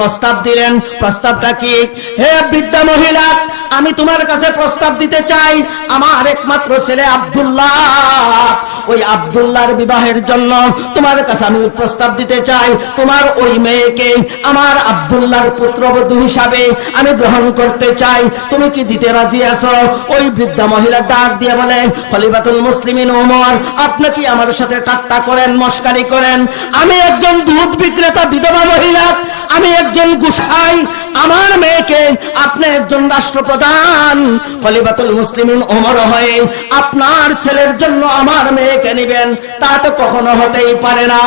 প্রস্তাব দিলেন। প্রস্তাবটা কি? হে বৃদ্ধা মহিলা, আমি তোমার কাছে প্রস্তাব দিতে চাই। আমার একমাত্র ছেলে আব্দুল্লাহ, ওই আব্দুল্লাহর বিবাহের জন্য তোমার কাছে আমি প্রস্তাব দিতে চাই। তোমার ওই মেয়েকে আমার আব্দুল্লাহর পুত্রবধূ হিসাবে আমি গ্রহণ করতে চাই। তুমি কি দিতে রাজি আছো? ওই বৃদ্ধা মহিলা ডাক দিয়ে বলে, খলিফাতুল মুসলিমিন ওমর, আপনি কি আমার সাথে ঠাট্টা করেন, মশকারি করেন? আমি একজন দুধ বিক্রেতা বিধবা মহিলা, আমি একজন গোসাই, আমার মেয়েকে আপনি একজন রাষ্ট্রপ্রধান খলিফাতুল মুসলিমিন ওমর হয়ে আপনার ছেলের জন্য আমার মেয়েকে নেবেন? তা তো কখনো হতেই পারে না।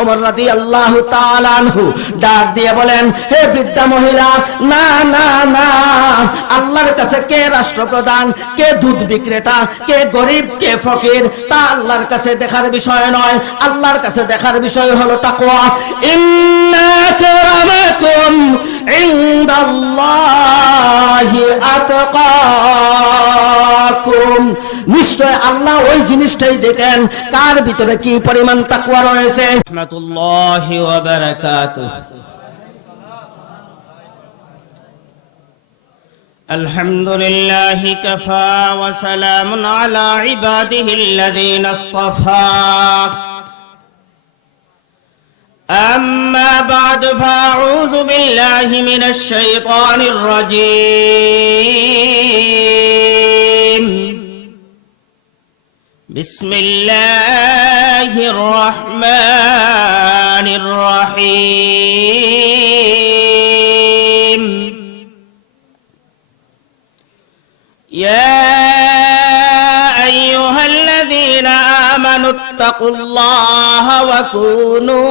ওমর রাদিয়াল্লাহু তাআলা আনহু ডাক দিয়ে বলেন, হে বৃদ্ধা মহিলা, না না না, আল্লাহর কাছে কে রাষ্ট্রপ্রধান, কে দুধ বিক্রেতা, কে গরিব, কে ফকির, তা আল্লাহর কাছে দেখার বিষয় নয়। আল্লাহর কাছে দেখার বিষয় হলো তাকওয়া। ইন্না আকরামাকুম ইনদাল্লাহি আতকাকুম, নিশ্চয় আল্লাহ ওই জিনিসটাই দেখেন কার ভিতরে কি পরিমাণ তাকওয়া রয়েছে। রাহমাতুল্লাহি ওয়া বারাকাতুহু। আলহামদুলিল্লাহি কাফা ওয়া সালামুন আলা ইবাদিহিল্লাযীনা ইসতাফা। أما بعد فأعوذ بالله من الشيطان الرجيم. بسم الله الرحمن الرحيم. يا أيها الذين آمنوا اتقوا الله وكونوا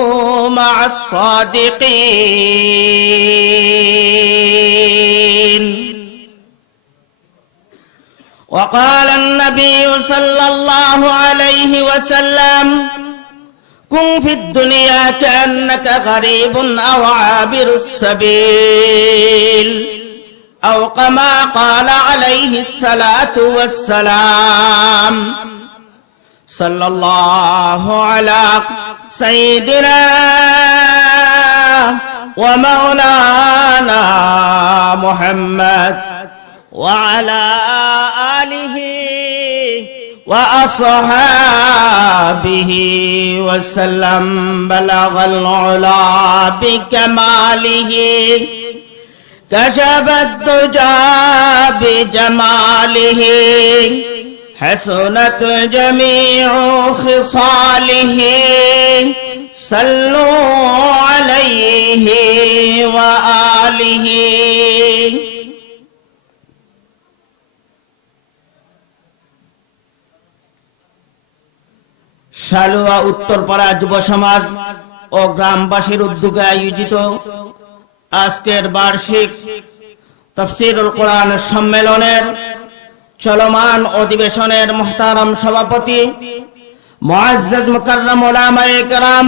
مع الصادقين. وقال النبي صلى الله عليه وسلم: كن في الدنيا كأنك غريب أو عابر السبيل، أو كما قال عليه الصلاة والسلام. صلى الله على سيدنا ومولانا محمد وعلى آله وأصحابه وسلم. بلغ العلا بكماله، كشف الدجى بجماله، حسنت جميع خصاله. صلوا عليه وآله. শালুয়া উত্তরপাড়া যুব সমাজ ও গ্রামবাসীর উদ্যোগে আয়োজিত আজকের বার্ষিক তাফসীরুল কোরআন সম্মেলনের চলমান অধিবেশনের মুহতারাম সভাপতি মুআজ্জাজ মুকাররম উলামায়ে কেরাম,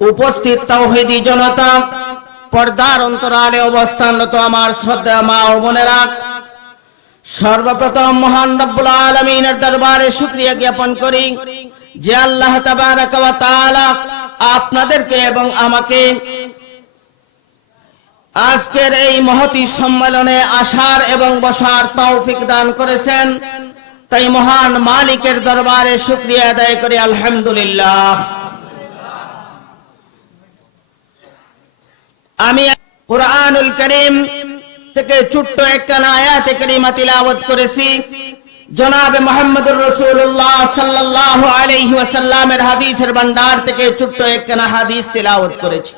উপস্থিত তাওহীদি জনতা, পর্দার অন্তরালে অবস্থানরত আমার শ্রদ্ধেয় মা ও বোনেরা, সর্বপ্রথম মহান রব্বুল আলামিনের দরবারে শুকরিয়া জ্ঞাপন করি যে আল্লাহ তাবারাক ওয়া তাআলা আপনাদেরকে এবং আমাকে আজকের এই মহতী সম্মেলনে আসার এবং বসার তৌফিক দান করেছেন। তাই মহান মালিকের দরবারে শুকরিয়া আদায় করি আলহামদুলিল্লাহ। আমি কুরআনুল কারীম থেকে ছোট্ট একটা আয়াতে কারিমা তিলাওয়াত করেছি। জনাবে মুহাম্মদুর রাসূলুল্লাহ সাল্লাল্লাহু আলাইহি ওয়াসাল্লামের হাদিসের ভান্ডার থেকে ছোট্ট একটা হাদিস তিলাওয়াত করেছি।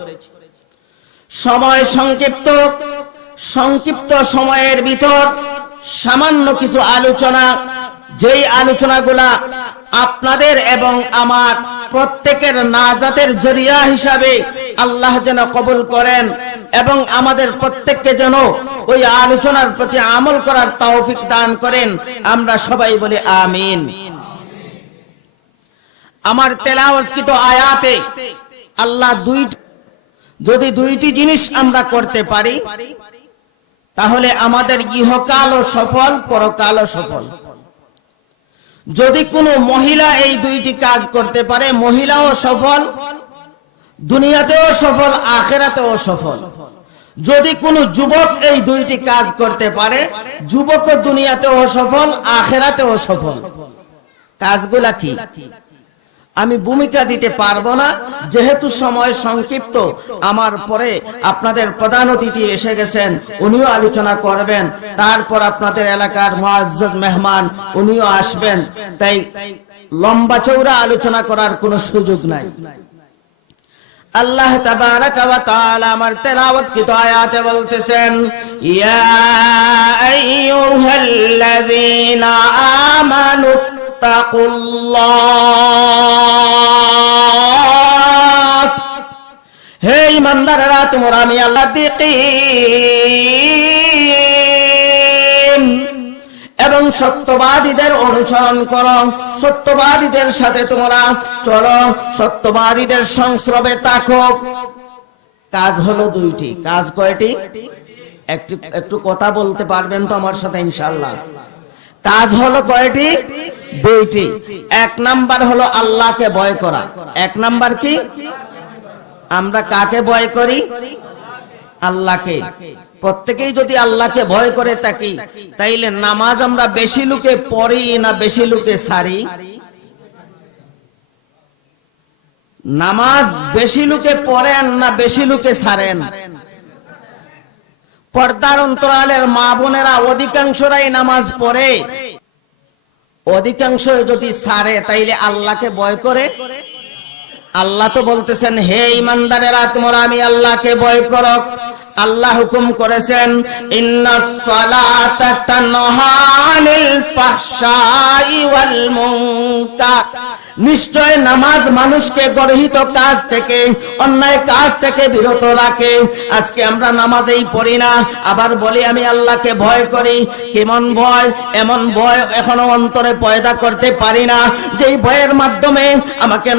সময় সংক্ষিপ্ত সময়ের ভিতর সামান্য কিছু আলোচনা, যেই আলোচনাগুলা আপনাদের এবং আমার প্রত্যেকের নাজাতের জরিয়া হিসাবে আল্লাহ যেন কবুল করেন এবং আমাদের প্রত্যেককে যেন ওই আলোচনার প্রতি আমল করার তৌফিক দান করেন। আমরা সবাই বলি আমিন। আমার তেলাওয়াতকৃত আয়াতে আল্লাহ যদি দুইটি জিনিস আমরা করতে পারি তাহলে আমাদের ইহকালও সফল, পরকালও সফল। যদি কোনো মহিলা এই দুইটি কাজ করতে পারে মহিলাও সফল, দুনিয়াতেও সফল, আখিরাতেও সফল। যদি কোনো যুবক এই দুইটি কাজ করতে পারে, যুবক দুনিয়াতেও সফল, আখিরাতেও সফল। কাজগুলা কি আমি ভূমিকা দিতে পারবো না, যেহেতু সময় সংক্ষিপ্ত। আমার পরে আপনাদের প্রধান অতিথি এসে গেছেন, উনিও আলোচনা করবেন। তারপর আপনাদের এলাকার মুআজ্জাজ মেহমান উনিও আসবেন। তাই লম্বা চৌড়া আলোচনা করার কোনো সুযোগ নাই। আল্লাহ তাবারাকা ওয়া তাআলা আমার তেলাওয়াতকৃত আয়াতে বলতেছেন, ইয়া আইয়ুহাল্লাযীনা আমানু তাকুল্লাহ, হে ঈমানদাররা তোমরা আমি আল্লাহ দেখি এবং সত্যবাদীদের অনুসরণ করো, সত্যবাদীদের সাথে তোমরা চলো, সত্যবাদীদের সংস্রবে থাকো। কাজ হলো দুইটি। কাজ কয়টি? একটু কথা বলতে পারবেন তো আমার সাথে ইনশাআল্লাহ? কাজ হলো কয়টি? দুইটি। এক নাম্বার হলো আল্লাহকে ভয় করা। এক নাম্বার কি? আমরা কাকে ভয় করি? আল্লাহকে। প্রত্যেকেই যদি আল্লাহকে ভয় করে থাকি, তাইলে নামাজ আমরা বেশি লোকে পড়ি না বেশি লোকে সারি? নামাজ বেশি লোকে পড়েন না বেশি লোকে সারেন? পর্দার অন্তরালের মা বোনেরা অধিকাংশরাই নামাজ পড়ে, অধিকাংশ যদি সারে তাইলে আল্লাহকে ভয় করে। আল্লাহ তো বলতেছেন, হে ঈমানদারেরা তোমরা আমি আল্লাহকে ভয় করো। আল্লাহ হুকুম করেছেন, ইন্নাস সালাতা তানহা আনিল ফাহশাই ওয়াল মুনকার, নিশ্চয় নামাজ মানুষকে গর্হিত কাজ থেকে, অন্যায় কাজ থেকে বিরত রাখে। আজকে আমরা নামাজেই পড়ি না, আবার বলি আমি আল্লাহকে ভয় করি। কেমন ভয়? এমন ভয় এখনো অন্তরে পয়দা করতে পারি না, যেই ভয়ের মাধ্যমে আমাকে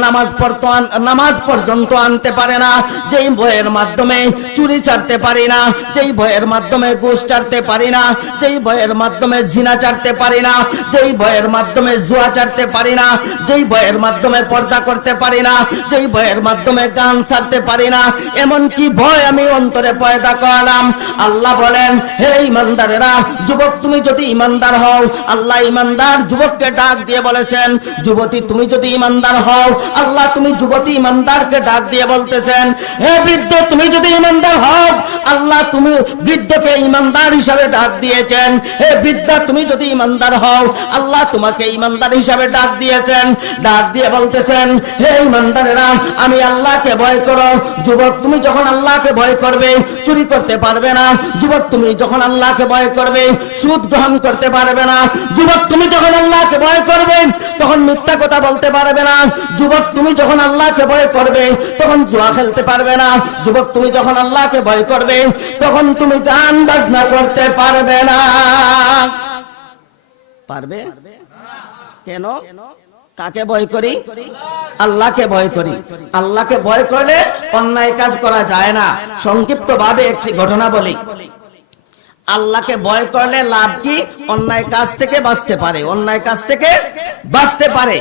নামাজ পর্যন্ত আনতে পারে না, যেই ভয়ের মাধ্যমে চুরি ছাড়তে পারি না, যেই ভয়ের মাধ্যমে ঘুষ ছাড়তে পারি না, যেই ভয়ের মাধ্যমে জিনা ছাড়তে পারি না, যেই ভয়ের মাধ্যমে জুয়া ছাড়তে পারি না, যেই ভয়ের মাধ্যমে পর্দা করতে পারি না, যেই ভয়ের মাধ্যমে গান ছাড়তে পারি না, এমন কি ভয় আমি অন্তরে পয়দা করলাম। আল্লাহ বলেন, হে ঈমানদারেরা, যুবক তুমি যদি ঈমানদার হও, আল্লাহ ঈমানদার যুবককে ডাক দিয়ে বলেছেন, যুবতী তুমি যদি ঈমানদার হও, আল্লাহ তুমি যুবতী ঈমানদারকে ডাক দিয়ে বলতেছেন, হে বৃদ্ধ তুমি যদি ঈমানদার হও, আল্লাহ তুমি বৃদ্ধকে ঈমানদার হিসাবে ডাক দিয়েছেন। হে বৃদ্ধা তুমি যদি ঈমানদার হও, আল্লাহ তোমাকে ঈমানদার হিসাবে ডাক দিয়েছেন। ডাক দিয়ে বলতেছেন, হে ঈমানদারেরা আমি আল্লাহকে ভয় করো। যুবক তুমি যখন আল্লাহকে ভয় করবে, চুরি করতে পারবে না। যুবক তুমি যখন আল্লাহকে ভয় করবে, সুদ গ্রহণ করতে পারবে না। যুবক তুমি যখন আল্লাহকে ভয় করবে, তখন মিথ্যা কথা বলতে পারবে না। যুবক তুমি যখন আল্লাহকে ভয় করবে, তখন জুয়া খেলতে পারবে না। যুবক তুমি যখন আল্লাহকে ভয় করবে, তখন তুমি গান বাজনা করতে পারবে না। পারবে? কেন? কাকে ভয় করি? আল্লাহকে ভয় করি। আল্লাহকে ভয় করলে অন্যায় কাজ করা যায় না। সংক্ষিপ্ত ভাবে একটি ঘটনা বলি। আল্লাহকে ভয় করলে লাভ কি? অন্যায় কাজ থেকে বাঁচতে পারে, অন্যায় কাজ থেকে বাঁচতে পারে,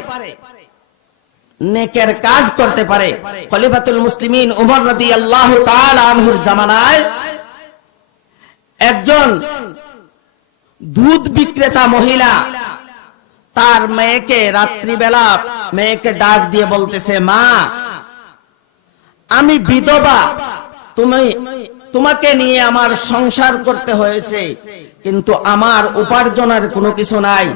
নেকের কাজ করতে পারে। খলিফাতুল মুসলিমিন উমর রাদিয়াল্লাহু তাআলা আনহুর জামানায় একজন দুধ বিক্রেতা মহিলা তার মেয়েকে রাত্রিবেলা মেয়েকে ডাক দিয়ে বলতেছে, মা আমি বিধবা, তোমাকে নিয়ে আমার সংসার করতে হয়েছে, কিন্তু আমার উপার্জনের কোনো কিছু নাই।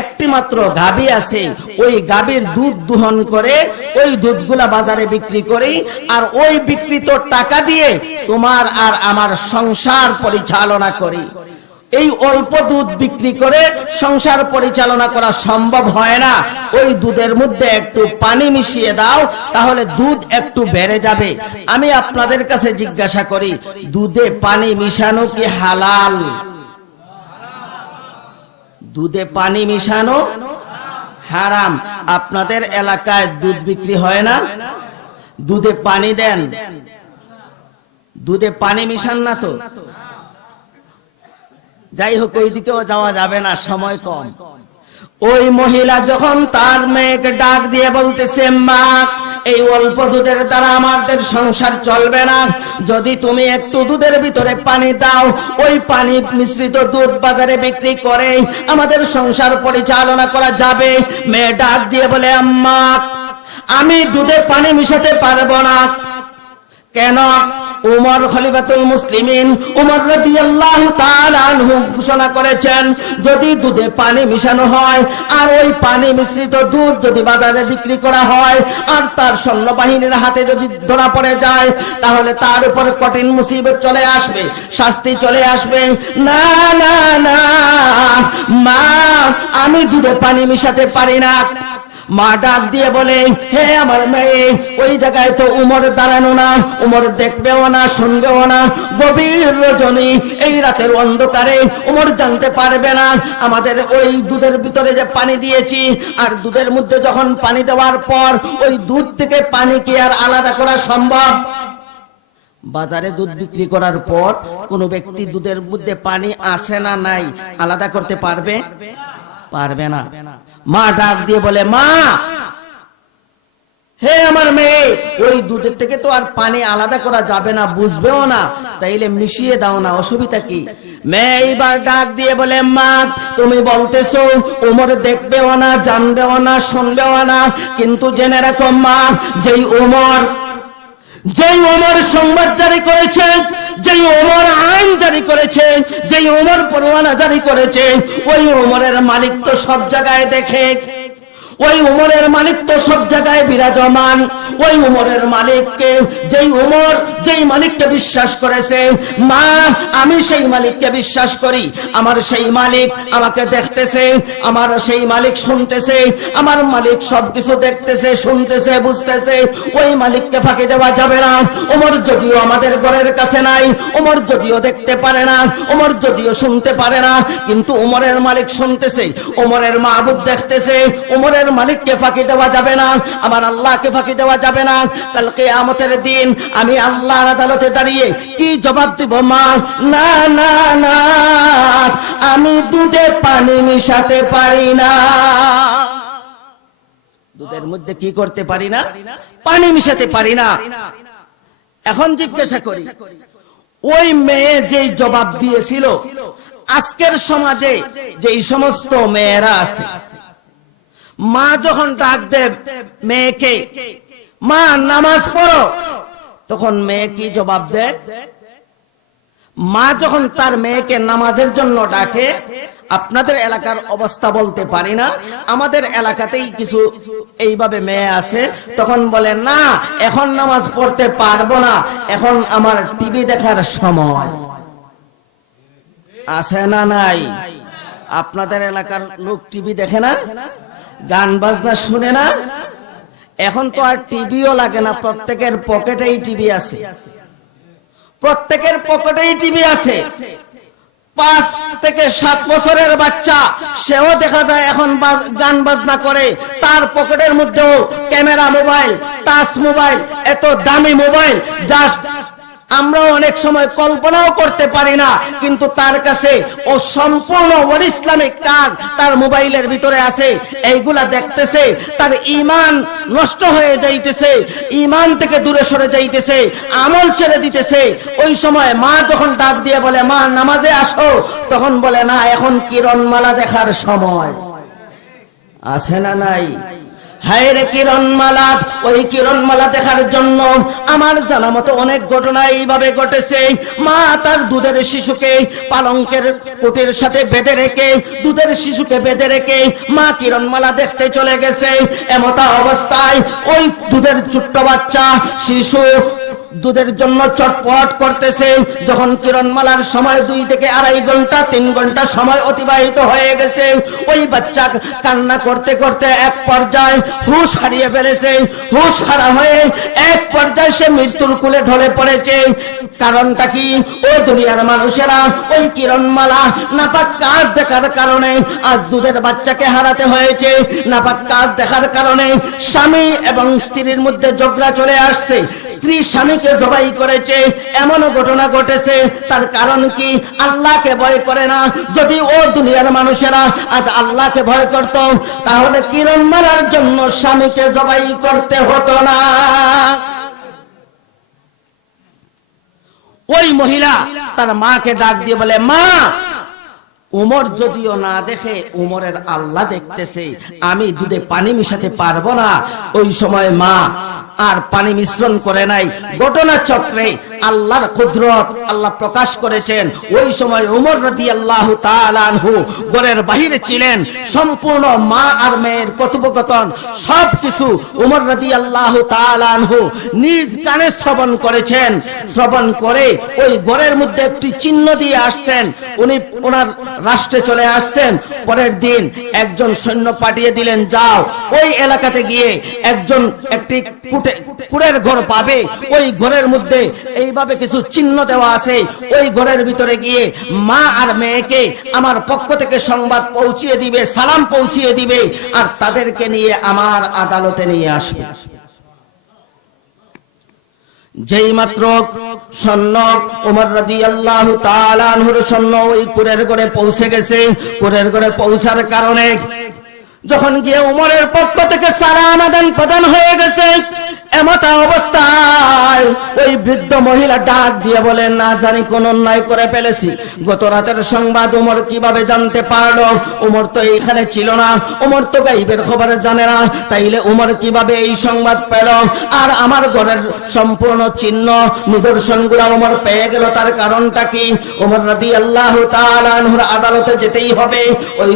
একটি মাত্র গাভী আছে, ওই গাভীর দুধ দোহন করে ওই দুধগুলা বাজারে বিক্রি করি, আর ওই বিক্রিত টাকা দিয়ে তোমার আর আমার সংসার পরিচালনা করি। এই অল্প দুধ বিক্রি করে সংসার পরিচালনা করা সম্ভব হয় না। ওই দুধের মধ্যে একটু পানি মিশিয়ে দাও, তাহলে দুধ একটু বেড়ে যাবে। আমি আপনাদের কাছে জিজ্ঞাসা করি, দুধে পানি মিশানো কি হালাল? দুধে পানি মিশানো হারাম। আপনাদের এলাকায় দুধ বিক্রি হয় না? দুধে পানি দেন, দুধে পানি মিশান না তো? যাই হোক, ওই দিকেও যাওয়া যাবে না, সময় কম। ওই মহিলা যখন তার মেয়েকে ডাক দিয়ে বলতেছে, মা এই অল্প দুধের দ্বারা আমাদের সংসার চলবে না, যদি তুমি একটু দুধের ভিতরে পানি দাও, ওই পানি মিশ্রিত দুধ বাজারে বিক্রি করে আমাদের সংসার পরিচালনা করা যাবে। মেয়ে ডাক দিয়ে বলে, আম্মা আমি দুধে পানি মিশাতে পারবো না। কেন? উমর খলিফাতুল মুসলিমিন উমর রাদিয়াল্লাহু তাআলা আনহু ঘোষণা করেছেন, যদি দুধে পানি মিশানো হয় আর ওই পানি মিশ্রিত দুধ যদি বাজারে বিক্রি করা হয় আর তার সৈন্যবাহিনীর হাতে যদি ধরা পড়ে যায়, তাহলে তার উপর কঠিন মুসিবত চলে আসবে, শাস্তি চলে আসবে। না না না মা, আমি দুধে পানি মিশাতে পারি না। মা ডাক দিয়ে বলে, হে আমার মেয়ে, ওই জায়গায় তো উমর দাঁড়ানো না, উমর দেখবেও না, শুনবেও না। গভীর রজনী, এই রাতের অন্ধকারে উমর জানতে পারবে না আমাদের ওই দুধের ভিতরে যে পানি দিয়েছি। আর দুধের মধ্যে যখন পানি দেওয়ার পর ওই দুধ থেকে পানি কি আর আলাদা করা সম্ভব? বাজারে দুধ বিক্রি করার পর কোন ব্যক্তি দুধের মধ্যে পানি আছে না নাই আলাদা করতে পারবে? পারবে না। মা ডাক দিয়ে বলে, মা হে আমার মেয়ে, ওই দুধের থেকে তো আর পানি আলাদা করা যাবে না, বুঝবেও না, তাইলে মিশিয়ে দাও না, অসুবিধা কি? মেয়ে এইবার ডাক দিয়ে বলে, মা তুমি বলতেছো ওমর দেখবেও না, জানবেও না, শুনবেও না, কিন্তু জেনে রাখো মা, যেই ওমর সংবাদ জারি করেছে, যেই ওমর আইন জারি করেছে, যেই ওমর পরোয়ানা জারি করেছে, ওই ওমরের মালিক তো সব জায়গায় দেখে, ওই উমরের মালিক তো সব জায়গায় বিরাজমান। ওই উমরের মালিককে, যেই মালিককে বিশ্বাস করেছে মা, আমি সেই মালিককে বিশ্বাস করি। আমার সেই মালিক আমাকে দেখতেছে, আমার সেই মালিক শুনতেছে, আমার মালিক সবকিছু দেখতেছে, শুনতেছে, বুঝতেছে। ওই মালিককে ফাঁকি দেওয়া যাবে না। উমর যদিও আমাদের ঘরের কাছে নাই, উমর যদিও দেখতে পারে না, উমর যদিও শুনতে পারে না, কিন্তু উমরের মালিক শুনতেছে, উমরের মাহবুব দেখতেছে। উমরের মালিককে ফাঁকি দেওয়া যাবে না, আমার আল্লাহকে ফাঁকি দেওয়া যাবে না। কাল কিয়ামতের দিন আমি আল্লাহর আদালতে দাঁড়িয়ে কি জবাব দিব? মা না না না, আমি দুধে পানি মিশাতে পারি না। দুধের মধ্যে কি করতে পারি না? পানি মিশাতে পারি না। এখন জিজ্ঞাসা করি, ওই মেয়ে যেই জবাব দিয়েছিল, আজকের সমাজে যেই সমস্ত মেয়েরা আছে, মা যখন ডাক দেয় মেয়েকে, মা নামাজ পড়ো, তখন মেয়ে কি জবাব দেয়? মা যখন তার মেয়েকে নামাজের জন্য ডাকে, আপনাদের এলাকার অবস্থা বলতে পারি না, আমাদের এলাকাতেই কিছু এইভাবে মেয়ে আছে, তখন বলে না এখন নামাজ পড়তে পারবো না, এখন আমার টিভি দেখার সময়। আছে না নাই? আপনাদের এলাকার লোক টিভি দেখে না, গান বাজনা শুনে না? এখন তো আর টিভিও লাগে না, প্রত্যেকের পকেটেই টিভি আছে, প্রত্যেকের পকেটেই টিভি আছে। 5 থেকে 7 বছরের বাচ্চা, সেও দেখা যায় এখন গান বাজনা করে, তার পকেটের মধ্যেও ক্যামেরা মোবাইল, টাচ মোবাইল, এত দামি মোবাইল যা আমরা অনেক সময় কল্পনাও করতে পারি না, কিন্তু তার কাছে ও সম্পূর্ণ ইসলামিক কাজ তার মোবাইলের ভিতরে আছে। এইগুলা দেখতেছে, তার ঈমান নষ্ট হয়ে যাইতেছে, ঈমান থেকে দূরে সরে যাইতেছে, আমল ছেড়ে দিতেছে। ওই সময় মা যখন ডাক দিয়ে বলে, মা নামাজে আসো, তখন বলে না এখন কিরণমালা দেখার সময়। আছে না নাই? হায় রে কিরণমালা, ওই কিরণমালা দেখার জন্য আমার জানা মতো অনেক ঘটনা এইভাবে ঘটেছে। মা তার দুধের শিশুকে পালঙ্কের কোটের সাথে বেঁধে রেখে, দুধের শিশুকে বেঁধে রেখে মা কিরণমালা দেখতে চলে গেছে। এমতা অবস্থায় ওই দুধের ছোট্ট বাচ্চা শিশু দুধের জন্য চটপট করতেছে। যখন কিরণমালার সময় 2 থেকে 2.5 ঘন্টা 3 ঘন্টা সময় অতিবাহিত হয়ে গেছে, ওই বাচ্চা কান্না করতে করতে এক পর্যায়ে হুঁশ হারিয়ে ফেলেছে। হুঁশ হারা হয়ে এক পর্যায়ে সে মৃত্যুর কোলে ঢলে পড়েছে। কারণটা কি? ও দুনিয়ার মানুষেরা, ওই কিরণমালা নাপাক কাজ দেখার কারণে আজ দুধের বাচ্চাকে হারাতে হয়েছে। নাপাক কাজ দেখার কারণে স্বামী এবং স্ত্রীর মধ্যে ঝগড়া চলে আসছে, স্ত্রী স্বামীকে স্বামীকে জবাই করেছে, এমন ঘটনা ঘটেছে। তার কারণ কি? আল্লাহকে ভয় করে না। যদি ও দুনিয়ার মানুষেরা আজ আল্লাহকে ভয় করত, তাহলে কিরণ মারার জন্য স্বামীকে জবাই করতে হতো না। ওই মহিলা তার মাকে ডাক দিয়ে বলে, মা, উমর যদিও না দেখে, উমরের আল্লাহ দেখতেছে, আমি দুধে পানি মিশাতে পারবো না। ওই সময় মা আর পানি মিশ্রণ করে নাই। ঘটনা চক্রে আল্লাহর কুদরত আল্লাহ প্রকাশ করেছেন। ওই সময় উমর রাদিয়াল্লাহু তাআলা আনহু ঘরের বাহিরে ছিলেন। সম্পূর্ণ মা আর মেয়ের কথোপকথন সবকিছু উমর রাদিয়াল্লাহু তাআলা আনহু নিজ কানে শ্রবণ করেছেন। শ্রবণ করে ওই ঘরের মধ্যে একটি চিহ্ন দিয়ে আসছেন। উনি ওনার রাষ্ট্রে চলে আসছেন। পরের দিন একজন সৈন্য পাঠিয়ে দিলেন, যাও ওই এলাকাতে গিয়ে একটি কুড়ের ঘর পাবে, ওই ঘরের মধ্যে এইভাবে কিছু চিহ্ন দেওয়া আছে। ওই ঘরের ভিতরে গিয়ে মা আর মেয়েকে আমার পক্ষ থেকে সংবাদ পৌঁছিয়ে দিবে, সালাম পৌঁছিয়ে দিবে, আর তাদেরকে নিয়ে আমার আদালতে নিয়ে আসবে। যেই মাত্র সৈন্য ওমর রাদিয়াল্লাহু তাআলা আনহুর সৈন্য ওই কুড়ের ঘরে পৌঁছে গেছে, কুড়ের ঘরে পৌঁছার কারণে যখন গিয়ে উমরের পক্ষ থেকে সালাম আদান প্রদান হয়ে গেছে, এমতা অবস্থায় ওই বৃদ্ধ মহিলা ডাক দিয়ে বলেন, না জানি কোন অন্যায় করে ফেলেছি। গত রাতের সংবাদ উমর কিভাবে জানতে পারলো? উমর তো এইখানে ছিল না, উমর তো গায়বের খবর জানে না, তাইলে উমর কিভাবে এই সংবাদ পেল? আর আমার ঘরের সম্পূর্ণ চিহ্ন নিদর্শনগুলো উমর পেয়ে গেল, তার কারণটা কি? উমর রাদিয়াল্লাহু তাআলা আনহুর আদালতে যেতেই হবে। ওই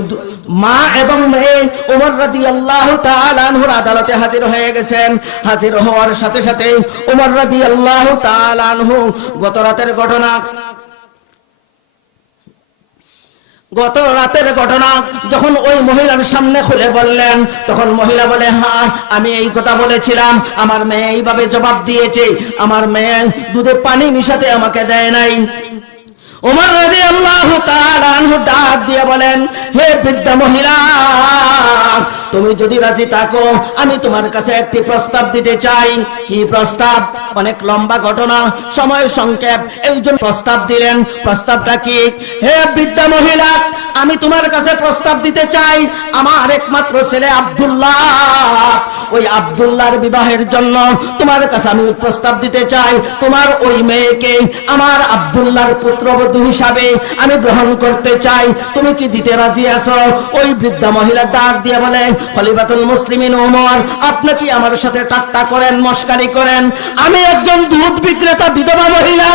মা এবং মেয়ে উমর রাদিয়াল্লাহু তাআলা আনহুর আদালতে হাজির হয়ে গেছেন। হাজির হওয়ার সাথে সাথে উমর রাদিয়াল্লাহু তাআলা আনহু গত রাতের ঘটনা যখন ওই মহিলার সামনে খুলে বললেন, তখন মহিলা বলে, হ্যাঁ আমি এই কথা বলেছিলাম, আমার মেয়ে এইভাবে জবাব দিয়েছে, আমার মেয়ে দুধে পানি মিশাতে আমাকে দেয় নাই। ওমর রাদিয়াল্লাহু তাআলা আনহু ডাক দিয়ে বলেন, হে বৃদ্ধা মহিলা, তুমি যদি রাজি থাকো আমি তোমার কাছে একটি প্রস্তাব দিতে চাই। কি প্রস্তাব? অনেক লম্বা ঘটনা, সময় সংক্ষেপ, এই জন্য প্রস্তাব দিলেন। প্রস্তাবটা কি? হে বৃদ্ধা মহিলা, আমি তোমার কাছে প্রস্তাব দিতে চাই, আমার একমাত্র ছেলে আব্দুল্লাহ, ওই আব্দুল্লাহর বিবাহের জন্য তোমার কাছে আমি প্রস্তাব দিতে চাই। তোমার ওই মেয়েকে আমার আব্দুল্লাহর পুত্রবধূ হিসাবে আমি গ্রহণ করতে চাই। তুমি কি দিতে রাজি আছো? ওই বৃদ্ধা মহিলা ডাক দিয়ে বলে, খলিফাতুল মুসলিমিন ওমর, আপনি কি আমার সাথে ঠাট্টা করেন, মস্কারি করেন? আমি একজন দুধ বিক্রেতা বিধবা মহিলা,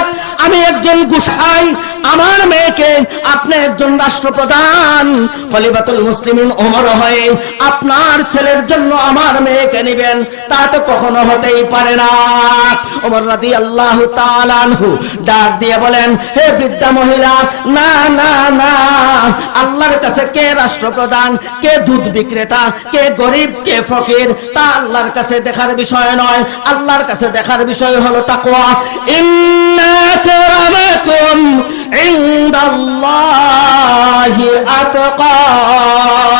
আমি একজন গোসাই, আমার মেয়েকে আপনি একজন রাষ্ট্রপ্রধান খলিফাতুল মুসলিমিন ওমর হয়ে আপনার ছেলের জন্য আমার মেয়েকে নেবেন? তা তো কখনো হতেই পারে না। ওমর রাদিয়াল্লাহু তাআলা আনহু ডাক দিয়ে বলেন, হে বৃদ্ধা মহিলা, না না না, আল্লাহর কাছে কে রাষ্ট্রপ্রধান, কে দুধ বিক্রেতা, কে গরিব, কে ফকির, তা আল্লাহর কাছে দেখার বিষয় নয়। আল্লাহর কাছে দেখার বিষয় হলো তাকওয়া। ইন্না আকরামাকুম ইনদাল্লাহি আতকাকুম,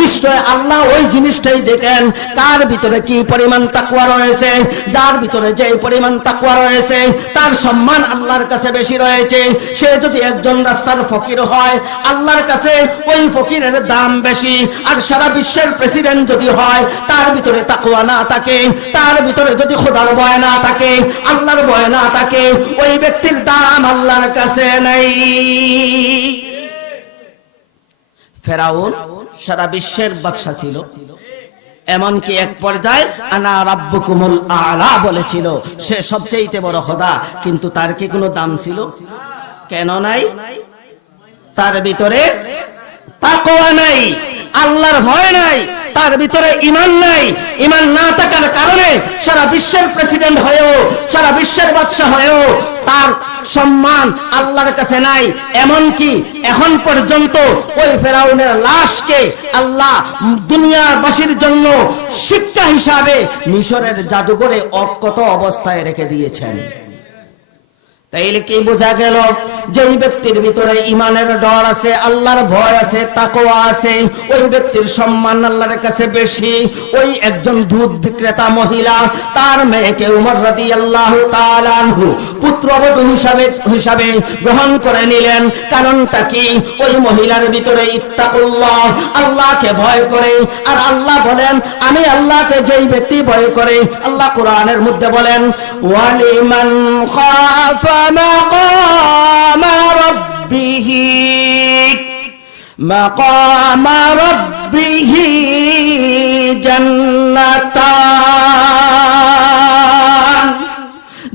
নিশ্চয় আল্লাহ ওই জিনিসটাই দেখেন কার ভিতরে কি পরিমাণ তাকওয়া রয়েছে। যার ভিতরে যে পরিমাণ তাকওয়া রয়েছে তার সম্মান আল্লাহর কাছে বেশি রয়েছে। সে যদি একজন রাস্তার ফকির হয়, আল্লাহর কাছে ওই ফকিরের দাম বেশি। আর সারা বিশ্বের প্রেসিডেন্ট যদি হয়, তার ভিতরে তাকওয়া না থাকে, তার ভিতরে যদি খোদার ভয় না থাকে, আল্লাহর ভয় না থাকে, ওই ব্যক্তির দাম আল্লাহর কাছে নেই। ফেরাউন সারা বিশ্বের বাদশা ছিল, এমনকি এক পর্যায়ে আনা রাব্বুকুমুল আলা বলেছিল, সে সবচেয়ে বড় খোদা। কিন্তু তার কি কোনো দাম ছিল? কেন নাই? তার ভিতরে তাকওয়া নাই, আল্লাহর ভয় নাই, তার ভিতরে ঈমান নাই। ঈমান না থাকার কারণে সারা বিশ্বের প্রেসিডেন্ট হয়েও, সারা বিশ্বের বাদশা হয়েও তার সম্মান আল্লাহর কাছে নাই। এমনকি এখন পর্যন্ত ওই ফেরাউনের লাশকে আল্লাহ দুনিয়াবাসীর জন্য শিক্ষা হিসাবে মিশরের জাদুঘরে অক্ষত অবস্থায় রেখে দিয়েছেন। তাইলে কি বোঝা গেল, যেই ব্যক্তির ভিতরে ঈমানের ডর আছে, আল্লাহর ভয় আছে, তাকওয়া আছে, ওই ব্যক্তির সম্মান আল্লাহর কাছে বেশি। ওই একজন দুধ বিক্রেতা মহিলা তার মেয়েকে উমর রাদিয়াল্লাহু তাআলা আনহু পুত্রবধূ হিসাবে গ্রহণ করে নিলেন। কারণটা কি? ওই মহিলার ভিতরে ইত্তাকুল্লাহ, আল্লাহকে ভয় করে। আর আল্লাহ বলেন, আমি আল্লাহকে যেই ব্যক্তি ভয় করে, আল্লাহ কোরআনের মধ্যে বলেন, ওয়ালিমান খাফা مقام ربه جنتان।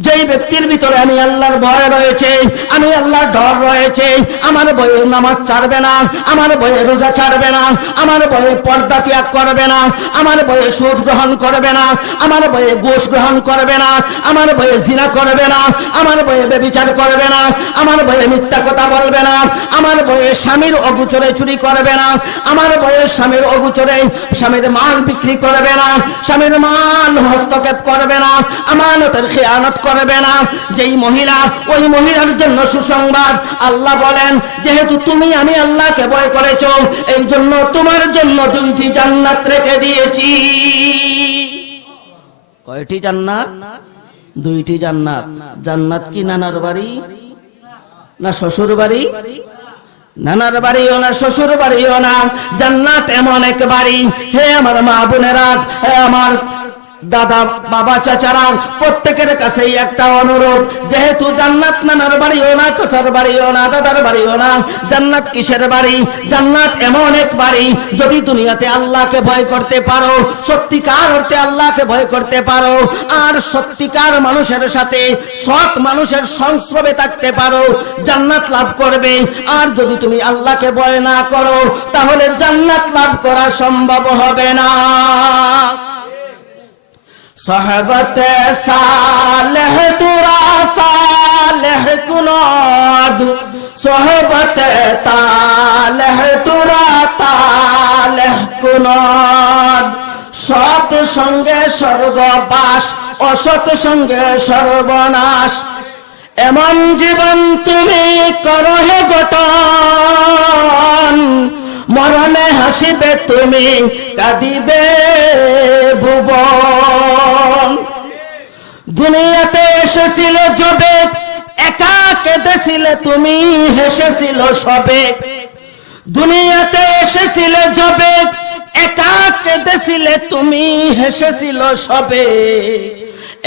যেই ব্যক্তির ভিতরে আমি আল্লাহর ভয় রয়েছে, আমি আল্লাহর ডর রয়েছে, আমার ভয়ে নামাজ ছাড়বে না, আমার ভয়ে রোজা ছাড়বে না, আমার ভয়ে পর্দা ত্যাগ করবে না, আমার ভয়ে সুদ গ্রহণ করবে না, আমার ভয়ে ঘুষ গ্রহণ করবে না, আমার ভয়ে জিনা করবে না, আমার ভয়ে ব্যভিচার করবে না, আমার ভয়ে মিথ্যা কথা বলবে না, আমার ভয়ে স্বামীর অগোচরে চুরি করবে না, আমার ভয়ে স্বামীর অগোচরে স্বামীর মাল বিক্রি করবে না, স্বামীর মাল হস্তক্ষেপ করবে না, আমানতের খেয়ানত করবে না। যেই মহিলা, ওই মহিলার জন্য সুসংবাদ, আল্লাহ বলেন, যেহেতু তুমি আমি আল্লাহকে ভয় করেছো, এই জন্য তোমার জন্য 2টি জান্নাত রেখে দিয়েছি। কয়টি জান্নাত? 2টি জান্নাত। জান্নাত কি নানার বাড়ি না শ্বশুর বাড়ি? নানার বাড়িও না, শ্বশুর বাড়িও না, জান্নাত এমন এক বাড়ি। হে আমার মা বোনেরা, হে আমার দাদা বাবা চাচারা, প্রত্যেকের কাছেই একটা অনুরোধ, যেহেতু জান্নাত নানার বাড়িও না, চাচার বাড়িও না, দাদার বাড়িও না, জান্নাত কিসের বাড়ি? জান্নাত এমন এক বাড়ি, যদি দুনিয়াতে আল্লাহকে ভয় করতে পারো, সত্যিকার অর্থে আল্লাহকে ভয় করতে পারো, আর সত্যিকার মানুষের সাথে, সৎ মানুষের সংস্রবে থাকতে পারো, জান্নাত লাভ করবে। আর যদি তুমি আল্লাহকে ভয় না করো, তাহলে জান্নাত লাভ করা সম্ভব হবে না। صحبت صالح ترا صالح کناد، صحبت طالح ترا طالح کناد। সৎ সঙ্গে স্বর্গবাস, অসৎ সঙ্গে সর্বনাশ, এমন জীবন তুমি করো হে গঠন, মরণে হাসিবে তুমি, কাঁদিবে ভুবন। দুনিয়াতে এসেছিলে যবে, একা কেঁদেছিলে তুমি, হেসেছিল সবে। দুনিয়াতে এসেছিলে যবে, একা কেঁদেছিলে তুমি, হেসেছিল সবে।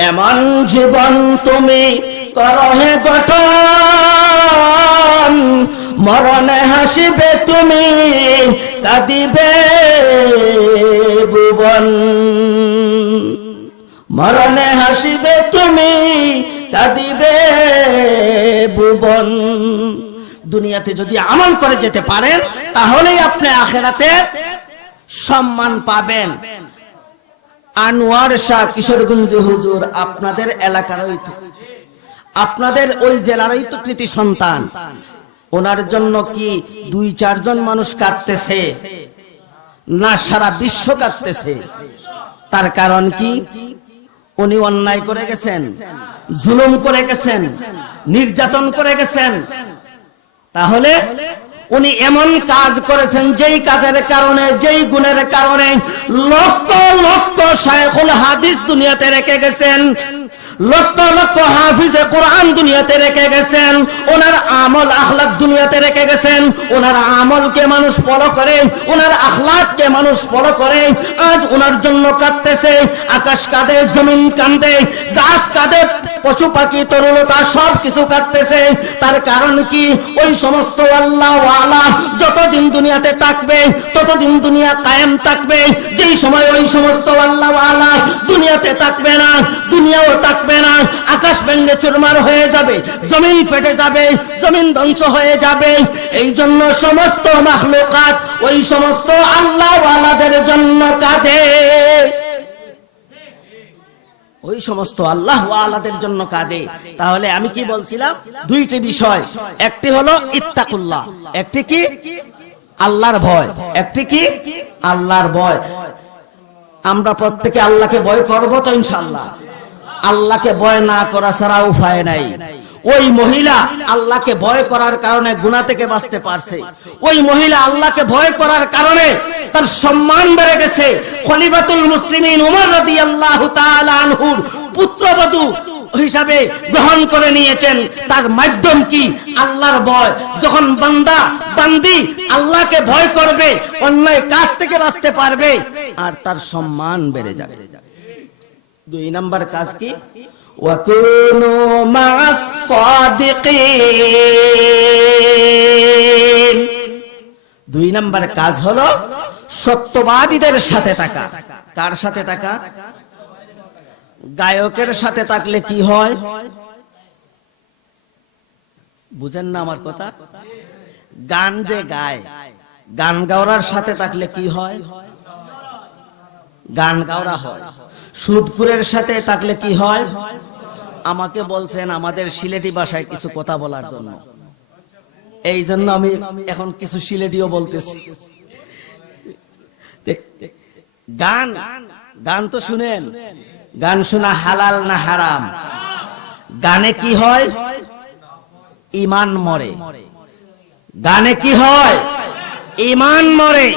এমন জীবন তুমি করো হে গঠন, মরণে হাসিবে তুমি, কাঁদিবে ভুবন। মরণে হাসিবে তুমি, কাঁদিবে ভুবন। দুনিয়াতে যদি আমল করে যেতে পারেন, তাহলেই আপনি আখিরাতে সম্মান পাবেন। আনোয়ার শাহ কিশোরগঞ্জ হুজুর আপনাদের এলাকারই তো, আপনাদের ওই জেলারই তো কৃতি সন্তান। ওনার জন্য কি 2-4 জন মানুষ কাঁদতেছে না সারা বিশ্ব কাঁদতেছে? তার কারণ কি? উনি অন্যায় করে গেছেন, জুলুম করে গেছেন, নির্যাতন করে গেছেন। তাহলে উনি এমন কাজ করেছেন, যেই কাজের কারণে, যেই গুণের কারণে লক্ষ লক্ষ শায়খুল হাদিস দুনিয়াতে রেখে গেছেন, লক্ষ লক্ষ হাফিজে কোরআন দুনিয়াতে রেখে গেছেন। ওনার আমল আখলাক দুনিয়াতে রেখে গেছেন। ওনার আমলকে মানুষ ফলো করে, ওনার আখলাককে মানুষ ফলো করে। আজ ওনার জন্য কাঁদতেছে, আকাশ কাঁদে, জমিন কাঁদে, গাছ কাঁদে, পশু পাখি তরুলতা সব কিছু কাঁদতেছে। তার কারণ কি? ওই সমস্ত আল্লাহ ওয়ালা যতদিন দুনিয়াতে থাকবে, ততদিন দুনিয়া কায়েম থাকবে। যেই সময় ওই সমস্ত আল্লাহ ওয়ালা দুনিয়াতে থাকবে না, দুনিয়াও থাকবে না, আকাশ ভেঙে চুরমার হয়ে যাবে, জমিন ফেটে যাবে, জমিন ধ্বংস হয়ে যাবে। এই জন্য সমস্ত মাখলুকাত ওই সমস্ত আল্লাহ ওয়ালাদের জন্য কাঁদে, ওই সমস্ত আল্লাহ ওয়ালাদের জন্য কাঁদে। তাহলে আমি কি বলছিলাম? 2টি বিষয়, একটি হলো ইত্তাকুল্লাহ, একটি কি আল্লাহর ভয়, একটি কি আল্লাহর ভয়। আমরা প্রত্যেকে আল্লাহকে ভয় করব তো ইনশাআল্লাহ। আল্লাহকে ভয় না করা ছাড়া উপায় নাই। ওই মহিলা আল্লাহকে ভয় করার কারণে গুনাহ থেকে বাঁচতে পারছে। ওই মহিলা আল্লাহকে ভয় করার কারণে তার সম্মান বেড়ে গেছে। খলিফাতুল মুসলিমিন ওমর রাদিয়াল্লাহু তাআলা আনহুর পুত্রবধূ হিসাবে গ্রহণ করে নিয়েছেন। তার মাধ্যম কি? আল্লাহর ভয়। যখন বান্দা বান্দি আল্লাহকে ভয় করবে, অন্যায় কাজ থেকে বাঁচতে পারবে আর তার সম্মান বেড়ে যাবে। 2 নাম্বার কাজ কি? ওয়াকুনু মা'আস সাদিকিন। 2 নাম্বার কাজ হলো সত্যবাদীদের সাথে থাকা। কার সাথে থাকা? গায়কের সাথে থাকলে কি হয়? বুঝেন না আমার কথা? গান যে গায়, গান গাওয়ার সাথে থাকলে কি হয়? গান গাওয়া হয়। সুদখোরের সাথে থাকলে কি হয়? আমাকে বলছেন আমাদের সিলেটি ভাষায় কিছু কথা বলার জন্য, এই জন্য আমি এখন কিছু সিলেটিও বলতেছি। গান গান তো শুনেন, গান শোনা হালাল না হারাম? গানে কি হয়? ঈমান মরে। গানে কি হয়? ঈমান মরে।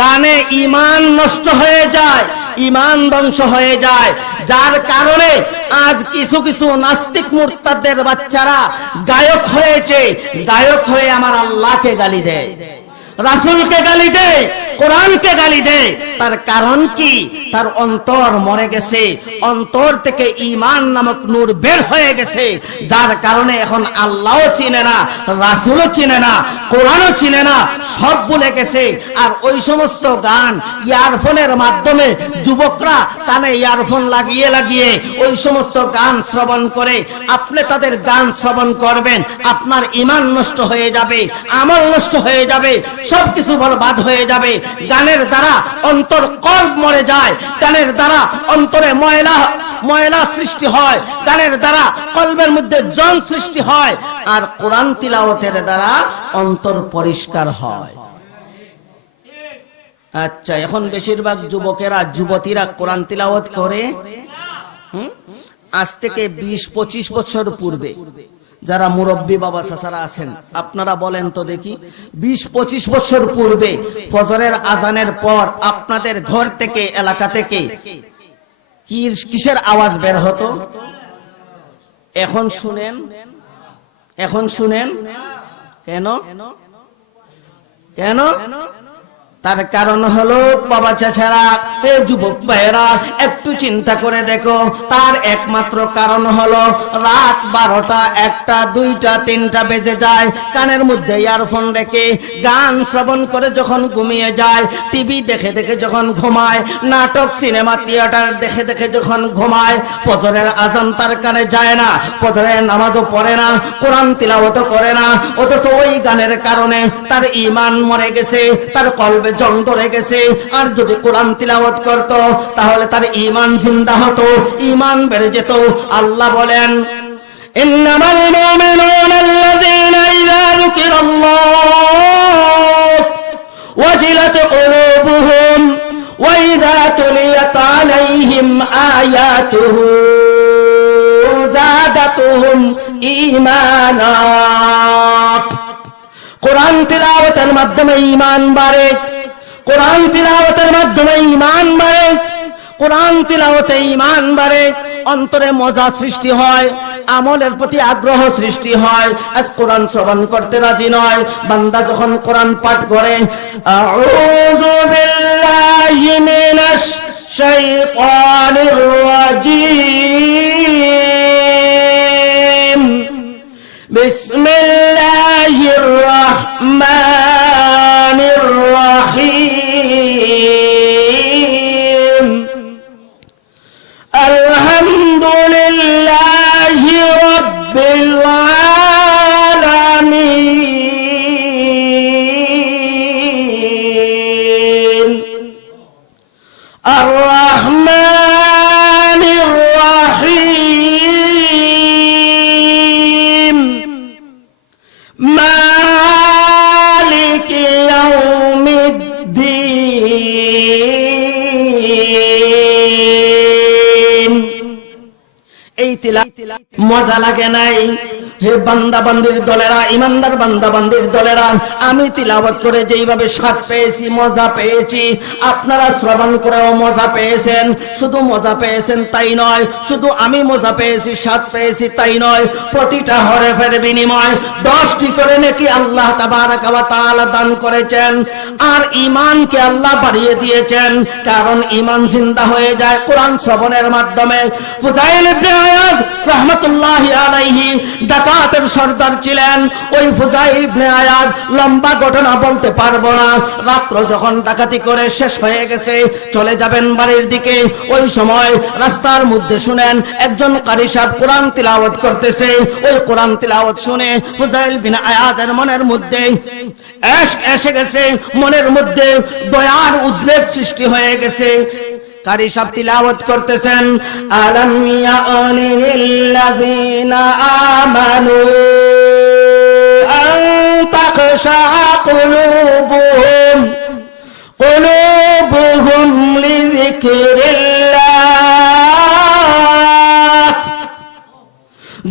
গানে ঈমান নষ্ট হয়ে যায়, ঈমান ধ্বংস হয়ে যায়। যার কারণে আজ কিছু কিছু নাস্তিক মুরতাদদের বাচ্চারা গায়ক হয়েছে। গায়ক হয়ে আমার আল্লাহকে গালি দেয়, রাসূলকে গালি দেয়, কোরআনকে গালি দেয়। তার কারণ কি? তার অন্তর মরে গেছে, অন্তর থেকে ঈমান নামক নূর বের হয়ে গেছে। যার কারণে এখন আল্লাহও চিনে না, রাসূলও চিনে না, কোরআনও চিনে না, সব ভুলে গেছে। আর ওই সমস্ত গান ইয়ারফোনের মাধ্যমে যুবকরা কানে ইয়ারফোন লাগিয়ে লাগিয়ে ওই সমস্ত গান শ্রবণ করে। আপনি তাদের গান শ্রবণ করবেন, আপনার ঈমান নষ্ট হয়ে যাবে, আমল নষ্ট হয়ে যাবে, সবকিছু বরবাদ হয়ে যাবে। গানের দ্বারা অন্তর কল্ব মরে যায়, গানের দ্বারা অন্তরে ময়লা সৃষ্টি হয়, গানের দ্বারা কলবের মধ্যে জন সৃষ্টি হয়। আর কোরআন তিলাওয়াতের দ্বারা অন্তর পরিষ্কার হয়। আচ্ছা, এখন বেশিরভাগ যুবকেরা যুবতীরা কোরআন তিলাওয়াত করে। আজ থেকে 20-25 বছর পূর্বে যারা মুরব্বী বাবা চাচারা আছেন, আপনারা বলেন তো দেখি, 20-25 বছর পূর্বে ফজরের আজানের পর আপনাদের ঘর থেকে, এলাকা থেকে কিসের আওয়াজ বের হতো? এখন শুনেন, এখন শুনেন। কেন? কেন? তার কারণ হলো বাবা চাচারা, যুবক ভাইয়েরা একটু চিন্তা করে দেখো, তার একমাত্র কারণ হলো রাত 12টা, 1টা, 2টা, 3টা বেজে যায়, কানের মধ্যে ইয়ারফোন রেখে গান শ্রবণ করে যখন ঘুমিয়ে যায়, টিভি দেখে দেখে যখন ঘুমায়, নাটক সিনেমা থিয়েটার দেখে দেখে যখন ঘুমায়, ফজরের আজান তার কানে যায় না, ফজরের নামাজও পড়ে না, কোরআন তিলাওয়াতও করে না। অথচ ওই গানের কারণে তার ঈমান মরে গেছে, তার কলবে জং ধরে গেছে। আর যদি কোরআন তিলাওয়াত করত তাহলে তার ঈমান জিন্দা হতো, ঈমান বেড়ে যেত। আল্লাহ বলেন, ইন্নামাল মুমিনুনা আল্লাযীনা ইযা যুকিরাল্লাহু ওয়াজিলাত কুলুবুহুম ওয়া ইযা তুলিয়াত আলাইহিম আয়াতুহু যাদাতুহুম ঈমানা। কোরআন তিলাওয়াতের মাধ্যমে ঈমান বাড়ে, কোরআন তিলাওয়াতের মাধ্যমে ঈমান বাড়ে, কোরআন তিলাওয়াতে ঈমান বাড়ে, অন্তরে মজা সৃষ্টি হয়, আমলের প্রতি আগ্রহ সৃষ্টি হয়। আজ কোরআন শ্রবণ করতে রাজি নয়। বান্দা যখন কোরআন পাঠ করে, আউযু বিল্লাহি মিনাশ শাইতানির রাজীম, বিসমিল্লাহির রহমানির রহিম, আলহামদুলিল্লাহি রাব্বিল আলামিন, আর রহমানির রহিম, মালিকি ইয়াউমিদ্দিন। এই তিলাওয়াত মজা লাগে নাই? হে বান্দা বান্দির দলেরা, ইমানদার বান্দা বান্দির দলেরা, আমি তিলাওয়াত করে যেইভাবে স্বাদ পেয়েছি, মজা পেয়েছি, আপনারা শ্রবণ করেও মজা পেয়েছেন। শুধু মজা পেয়েছেন তাই নয়, শুধু আমি মজা পেয়েছি, স্বাদ পেয়েছি তাই নয়, প্রতিটা হরফের বিনিময় 10টি করে নাকি আল্লাহ তাবারক ওয়া তাআলা দান করেছেন। আর ঈমানকে আল্লাহ বাড়িয়ে দিয়েছেন, কারণ ঈমান জিন্দা হয়ে যায় কোরআন শ্রবণের মাধ্যমে। ফুজাইল ইবনে আয়াজ রাহমাতুল্লাহি আলাইহি ডাকাতের সর্দার ছিলেন। ওই ফুজাইল ইবনে আয়াজ লম্বা ঘটনা বলতে পারবো না। রাত্র যখন ডাকাতি করে শেষ হয়ে গেছে, চলে যাবেন বাড়ির দিকে, ওই সময় রাস্তার মধ্যে শুনেন একজন কারি সাহেব কোরআন তিলাওয়াত করতেছে। ওই কোরআন তিলাওয়াত শুনে ফুজাইল ইবনে আয়াজের মনের মধ্যে ইশক এসে গেছে, মনের মধ্যে দয়ার উদ্রেক সৃষ্টি হয়ে গেছে। কারি সাহেব তিলাওয়াত করতেছেন, আলাম ইয়ানি লিল্লাযিনা আমানু আন তাখশা কুলুবুহুম লিযিকরিল্লাহ।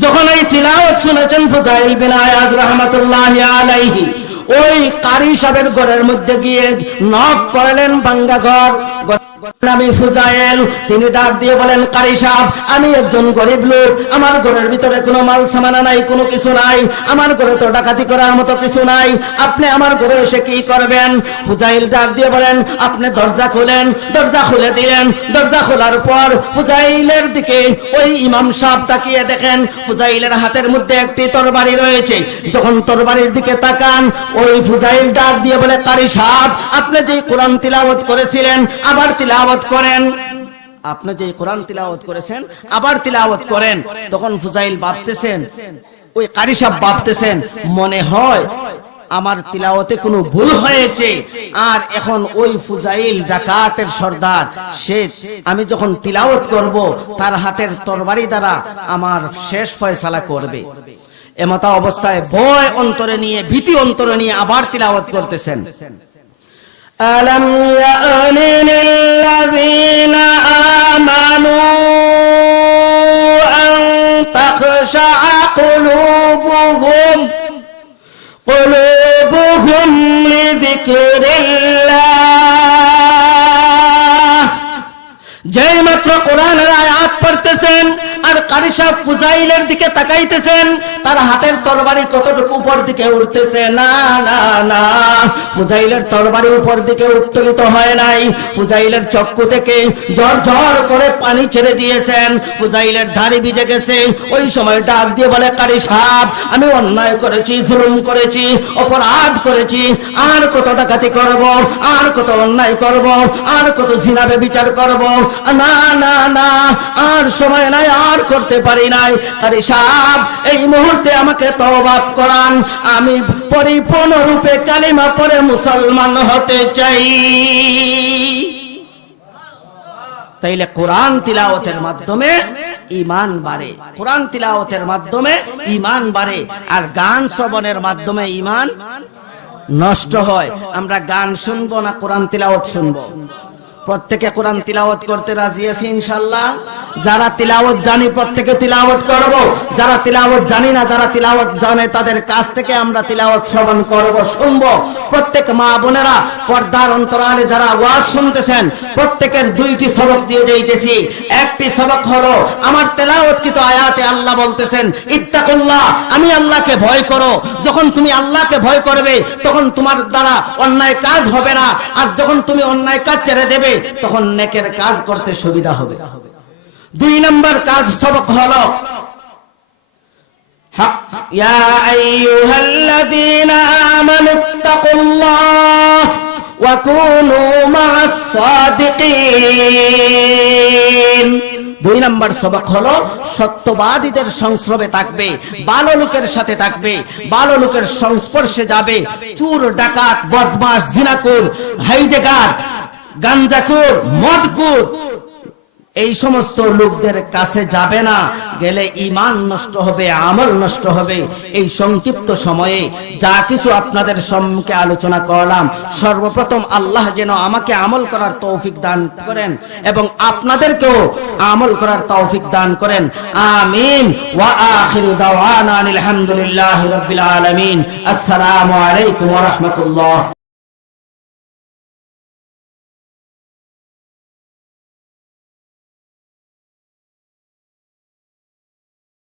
যখন এই তিলাওয়াত শুনেছেন ফুজাইল বিন আয়াজ রাহমাতুল্লাহি আলাইহি, ওই কারি সাহেবের ঘরের মধ্যে গিয়ে নক করলেন, ভাঙ্গা ঘর। আমি ফুজাইল, তিনি ডাক দিয়ে বলেন, কারি সাহেব, আমি একজন গরিব লোক, আমার ঘরের ভিতরে কোনো মাল সামানা নাই, কোনো কিছু নাই, আমার ঘরে তো ডাকাতি করার মতো কিছু নাই, আপনি আমার ঘরে এসে কি করবেন? ফুজাইল ডাক দিয়ে বলেন, আপনি দরজা খুলেন। দরজা খুলে দিলেন। দরজা খোলার পর ফুজাইলের দিকে ওই ইমাম সাহেব তাকিয়ে দেখেন ফুজাইলের হাতের মধ্যে একটি তরবারি রয়েছে। যখন তরবারির দিকে তাকান, ওই ফুজাইল ডাক দিয়ে বলে, কারি সাহেব, আপনি যে কোরআন তিলাওয়াত করেছিলেন আবার তিলাওয়াত করেন। আপনি যে কোরআন তিলাওয়াত করেছেন আবার তিলাওয়াত করেন। তখন ফুজাইল ভাবতেছেন, ওই কারি সাহেব ভাবতেছেন, মনে হয় আমার তিলাওয়াতে কোনো ভুল হয়েছে। আর এখন ওই ফুজাইল ডাকাতের সর্দার, সে আমি যখন তিলাওয়াত করব তার হাতের তরবারি দ্বারা আমার শেষ ফয়সালা করবে। এমতা অবস্থায় ভয় অন্তরে নিয়ে, ভীতি অন্তরে নিয়ে আবার তিলাওয়াত করতেছেন, আলাম ইয়ানি লিল্লাযিনা আমানু আন তাখশা কুলুবুহুম লিযিকরিল্লাহ। যেই মাত্র কোরআনের আয়াত পড়তেছেন আর কারি সাহেব ফুজাইলের দিকে তাকাইতেছেন, তার হাতের তরবারি কতটুকু উপর দিকে উঠতেছে। না না না, ফুজাইলের তরবারি উপর দিকে উত্তোলিত হয় নাই। ফুজাইলের চক্ষু থেকে ঝরঝর করে পানি ছেড়ে দিয়েছেন, ফুজাইলের দাড়ি ভিজে গেছে। ওই সময় ডাক দিয়ে বলে, কারি সাহেব, আমি অন্যায় করেছি, জুলুম করেছি, অপরাধ করেছি, আর কত ডাকাতি করব, আর কত অন্যায় করব, আর কত জিনাবে বিচার করব। না না না, আর সময় নাই, আর করতে পারি নাই। কারি সাহেব, এই মুহূর্তে আমাকে তওবা করান, আমি পরিপূর্ণরূপে কালিমা পড়ে মুসলমান হতে চাই। তাইলে কোরআন তিলাওয়াতের মাধ্যমে ঈমান বাড়ে, কোরআন তিলাওয়াতের মাধ্যমে ঈমান বাড়ে, আর গান শ্রবণের মাধ্যমে ঈমান নষ্ট হয়। আমরা গান শুনবো না কোরআন তিলাওয়াত শুনবো? প্রত্যেকে কোরআন তিলাওয়াত করতে রাজি আছি ইনশাআল্লাহ? যারা তিলাওয়াত জানি প্রত্যেকে তিলাওয়াত করব, যারা তিলাওয়াত জানি না, যারা তিলাওয়াত জানে তাদের কাছ থেকে আমরা তিলাওয়াত শ্রবণ করব, শুনবো। প্রত্যেক মা বোনেরা পর্দার অন্তরালে যারা ওয়াজ শুনতেছেন, প্রত্যেকের দুইটি সবক দিয়ে যাইতেছি। একটি সবক হলো, আমার তেলাওয়াতকৃত আয়াতে আল্লাহ বলতেছেন, ইত্তাকুল্লাহ, আমি আল্লাহকে ভয় করো। যখন তুমি আল্লাহকে ভয় করবে তখন তোমার দ্বারা অন্যায় কাজ হবে না, আর যখন তুমি অন্যায় কাজ ছেড়ে দেবে তখন নেকের কাজ করতে সুবিধা হবে। 2 নম্বর কাজ সবক হলো, ইয়া আইয়ুহাল্লাযীনা আমানুত্তাকুল্লাহ ওয়া কুনু মা'আস সাদিকিন। 2 নম্বর সবক হলো, সত্যবাদীদের সংস্রবে থাকবে, ভালো লোকের সাথে থাকবে, ভালো লোকের সংস্পর্শে যাবে। চোর, ডাকাত, বদমাশ, জিনাকুর, হাইজেকার, গাঞ্জাকুর, মদকুর, এই সমস্ত লোকদের কাছে যাবে না, গেলে ঈমান নষ্ট হবে, আমল নষ্ট হবে। এই সংক্ষিপ্ত সময়ে যা কিছু আপনাদের সম্মুখে আলোচনা করলাম, সর্বপ্রথম আল্লাহ যেন আমাকে আমল করার তৌফিক দান করেন এবং আপনাদেরকেও আমল করার তৌফিক দান করেন। আমিন। ওয়া আখিরু দাওয়ানা আলহামদুলিল্লাহি রাব্বিল আলামিন। আসসালামু আলাইকুম ওয়া রাহমাতুল্লাহ।